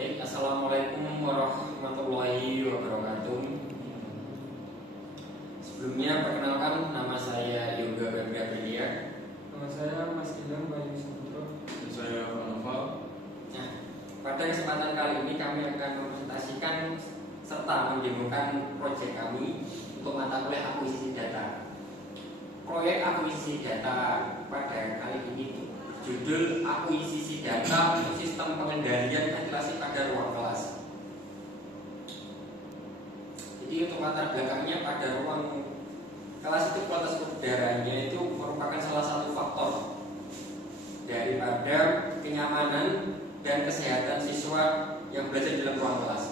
Baik, assalamualaikum warahmatullahi wabarakatuh. Sebelumnya perkenalkan, nama saya Yoga Gabriel. Nama saya Mas Ilham Bayu Sabutro. Dan saya Noval. Nah, pada kesempatan kali ini kami akan mempresentasikan serta mendemokan proyek kami untuk mata kuliah akuisisi data. Proyek akuisisi data pada kali ini berjudul akuisisi data untuk sistem pengendalian ventilasi pada ruang kelas. Jadi untuk latar belakangnya, pada ruang kelas itu kualitas udaranya itu merupakan salah satu faktor daripada kenyamanan dan kesehatan siswa yang belajar dalam ruang kelas.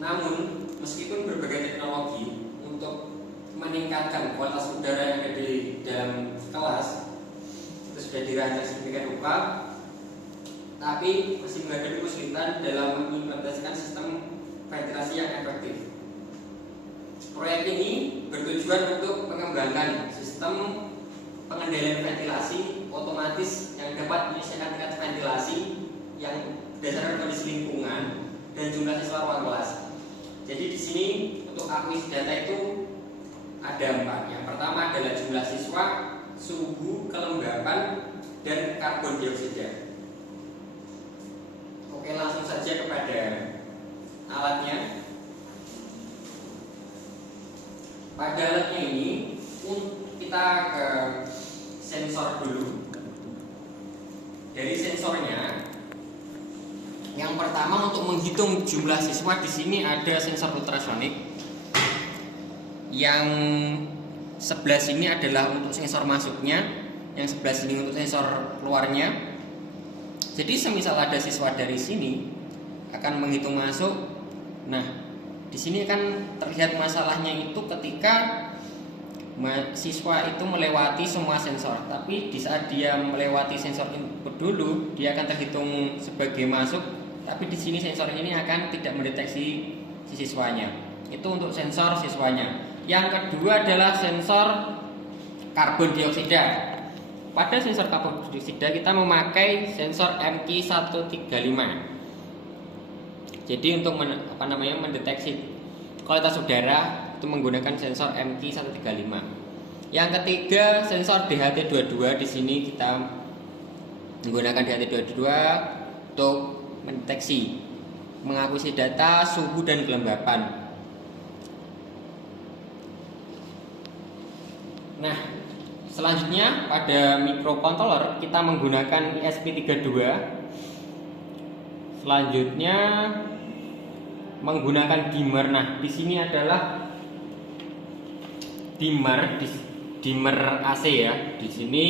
Namun, meskipun berbagai teknologi untuk meningkatkan kualitas udara yang ada di dalam kelas itu sudah dirancang sedemikian rupa, tapi masih menghadapi kesulitan dalam mengimplementasikan sistem ventilasi yang efektif. Proyek ini bertujuan untuk mengembangkan sistem pengendalian ventilasi otomatis yang dapat menyelesaikan tingkat ventilasi yang berdasarkan kondisi lingkungan dan jumlah siswa ruang kelas. Jadi di sini untuk akuisisi data itu ada 4. Yang pertama adalah jumlah siswa, suhu, kelembapan, dan karbon dioksida. Oke, langsung saja kepada alatnya. Pada alatnya ini kita ke sensor dulu. Dari sensornya, yang pertama untuk menghitung jumlah siswa, di sini ada sensor ultrasonik. Yang sebelah sini adalah untuk sensor masuknya, yang sebelah sini untuk sensor keluarnya. Jadi semisal ada siswa dari sini akan menghitung masuk. Nah, di sini kan terlihat masalahnya itu ketika siswa itu melewati semua sensor, tapi di saat dia melewati sensor input dulu, dia akan terhitung sebagai masuk, tapi di sini sensor ini akan tidak mendeteksi si siswanya. Itu untuk sensor siswanya. Yang kedua adalah sensor karbon dioksida. Pada sensor karbon dioksida kita memakai sensor MQ135. Jadi untuk mendeteksi kualitas udara itu menggunakan sensor MQ135. Yang ketiga sensor DHT22. Di sini kita menggunakan DHT22 untuk mendeteksi, mengakuisisi data suhu dan kelembapan. Nah, selanjutnya pada microcontroller kita menggunakan ESP32. Selanjutnya menggunakan dimmer. Nah, di sini adalah dimmer AC ya. Di sini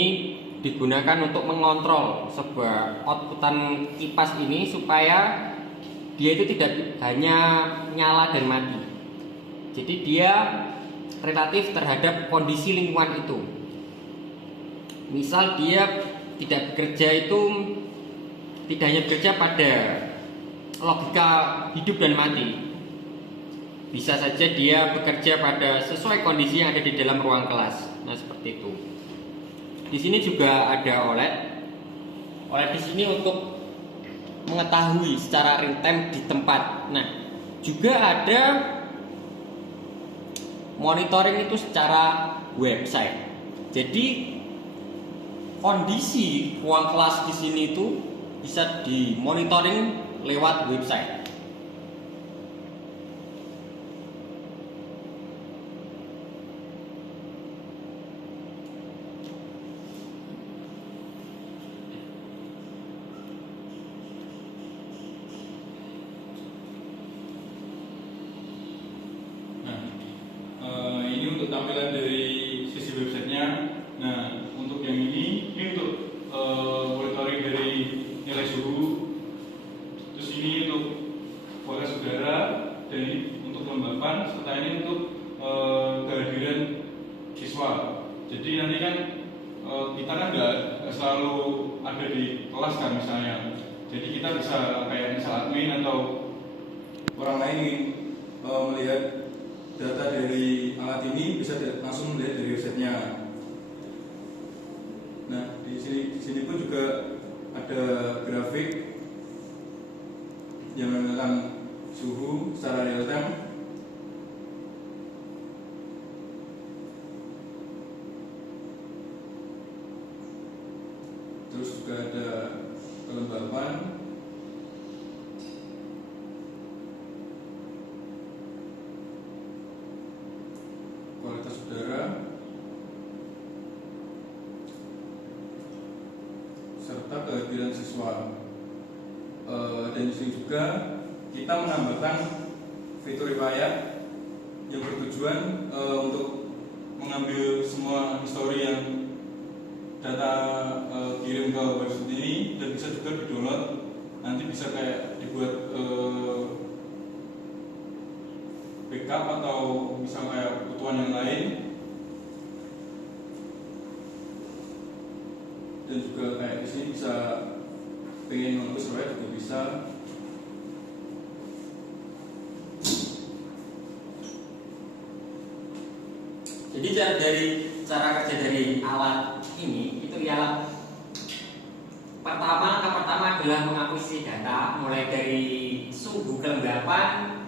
digunakan untuk mengontrol sebuah outputan kipas ini supaya dia itu tidak hanya nyala dan mati. Jadi dia relatif terhadap kondisi lingkungan itu. Misal dia tidak bekerja itu tidak hanya bekerja pada logika hidup dan mati. Bisa saja dia bekerja pada sesuai kondisi yang ada di dalam ruang kelas. Nah, seperti itu. Di sini juga ada OLED. OLED di sini untuk mengetahui secara real time di tempat. Nah, juga ada monitoring itu secara website. Jadi kondisi ruang kelas di sini itu bisa dimonitoring lewat website. Ini untuk tampilan dari sisi websitenya. Nah, untuk yang ini untuk monitoring dari nilai suhu. Terus ini untuk kualitas udara, dan ini untuk kelembapan, serta ini untuk kehadiran siswa. Jadi nanti kan kita kan nggak selalu ada di kelas kan misalnya. Jadi kita bisa kayak misal admin atau orang lain ingin melihat data dari alat ini, bisa langsung melihat dari websitenya. Nah, di sini pun juga ada grafik yang menentukan suhu secara real time. Terus juga ada kelembapan, kualitas udara, serta kehadiran siswa. Dan di sini juga kita menambahkan fitur riwayat yang bertujuan untuk mengambil semua histori yang data kirim ke website ini, dan bisa juga di-download. Nanti bisa kayak dibuat backup atau misal kayak kebutuhan yang lain. Dan juga kayak di sini bisa pengen menghapus riwayat juga bisa. Jadi cara kerja dari alat ini itu ialah langkah pertama adalah mengakuisisi data mulai dari suhu, kelembapan,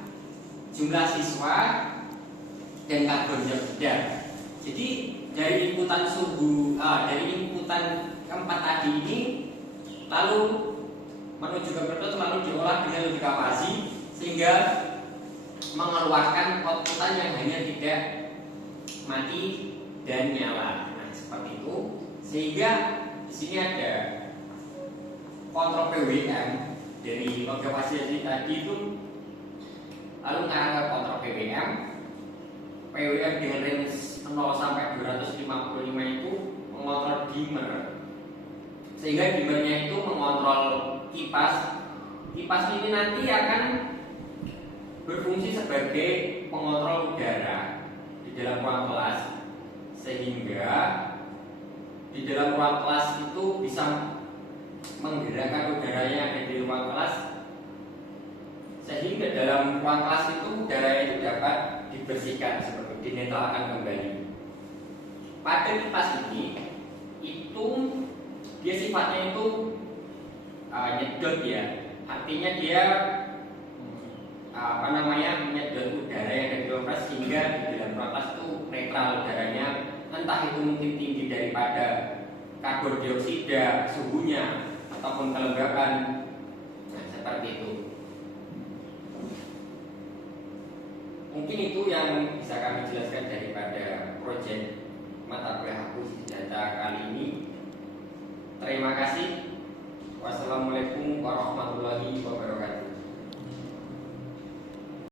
jumlah siswa, dan karbon dioksida. Jadi dari inputan suhu, dari inputan keempat tadi ini lalu menuju ke prototipe, lalu diolah dengan logika fuzzy sehingga mengeluarkan outputan yang hanya tidak mati dan nyala. Nah, seperti itu. Sehingga di sini ada kontrol PWM dari logika fuzzy tadi itu lalu mengarah ke kontrol PWM. PWM dengan range 0 sampai 255 itu mengontrol dimmer. Sehingga dimmernya itu mengontrol kipas. Kipas ini nanti akan berfungsi sebagai pengontrol udara di dalam ruang kelas, sehingga di dalam ruang kelas itu bisa menggerakkan udara yang ada di ruang kelas, sehingga dalam ruang kelas itu udara itu dapat dibersihkan seperti dinetralkan kembali. Pada kipas ini itu dia sifatnya itu nyedot ya, artinya dia menyedot udara yang ada di ruang kelas sehingga di dalam ruang kelas itu netral udaranya, entah itu mungkin tinggi daripada karbon dioksida suhunya ataupun kelembapan. Nah, seperti itu. Mungkin itu yang bisa kami jelaskan daripada proyek mata kuliah akuisisi data kali ini. Terima kasih.